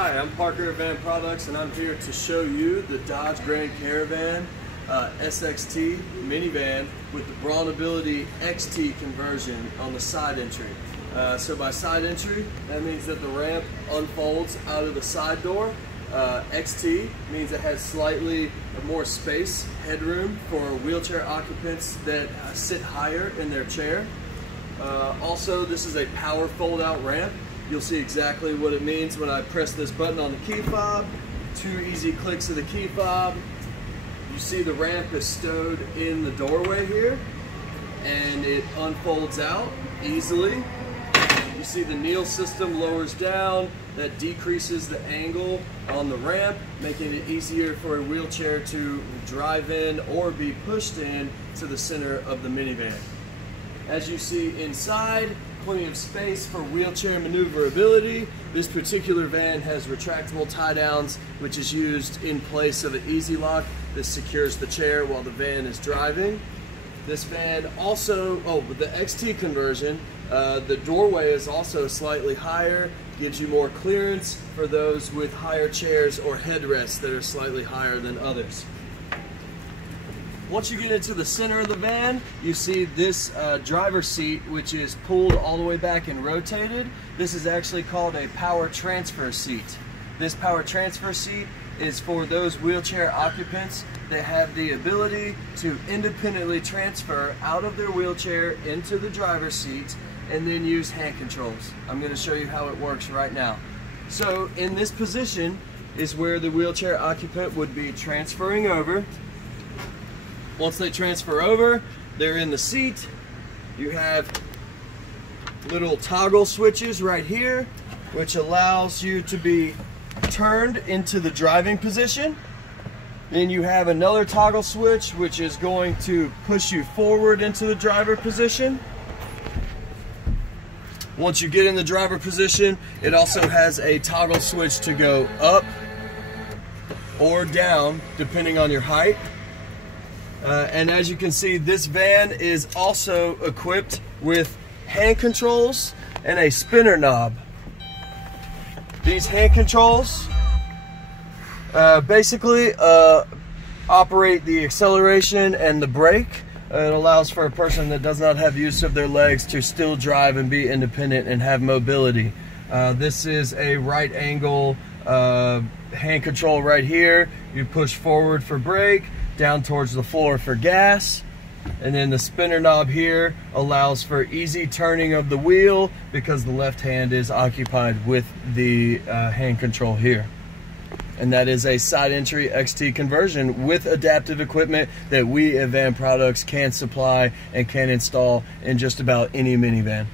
Hi, I'm Parker at Van Products, and I'm here to show you the Dodge Grand Caravan SXT minivan with the BraunAbility XT conversion on the side entry. So by side entry, that means that the ramp unfolds out of the side door. XT means it has slightly more space, headroom for wheelchair occupants that sit higher in their chair. Also, this is a power fold-out ramp. You'll see exactly what it means when I press this button on the key fob. 2 easy clicks of the key fob. You see the ramp is stowed in the doorway here, and it unfolds out easily. You see the kneel system lowers down. That decreases the angle on the ramp, making it easier for a wheelchair to drive in or be pushed in to the center of the minivan. As you see inside, plenty of space for wheelchair maneuverability. This particular van has retractable tie downs, which is used in place of an easy lock. This secures the chair while the van is driving. This van also, with the XT conversion, the doorway is also slightly higher, gives you more clearance for those with higher chairs or headrests that are slightly higher than others. Once you get into the center of the van, you see this driver's seat, which is pulled all the way back and rotated. This is actually called a power transfer seat. This power transfer seat is for those wheelchair occupants that have the ability to independently transfer out of their wheelchair into the driver's seat and then use hand controls. I'm going to show you how it works right now. So in this position is where the wheelchair occupant would be transferring over. Once they transfer over, they're in the seat. You have little toggle switches right here, which allows you to be turned into the driving position. Then you have another toggle switch, which is going to push you forward into the driver position. Once you get in the driver position, it also has a toggle switch to go up or down, depending on your height. And as you can see, this van is also equipped with hand controls and a spinner knob. These hand controls basically operate the acceleration and the brake. It allows for a person that does not have use of their legs to still drive and be independent and have mobility. This is a right angle hand control right here. You push forward for brake, down towards the floor for gas, and then the spinner knob here allows for easy turning of the wheel because the left hand is occupied with the hand control here. And that is a side entry XT conversion with adaptive equipment that we at Van Products can supply and can install in just about any minivan.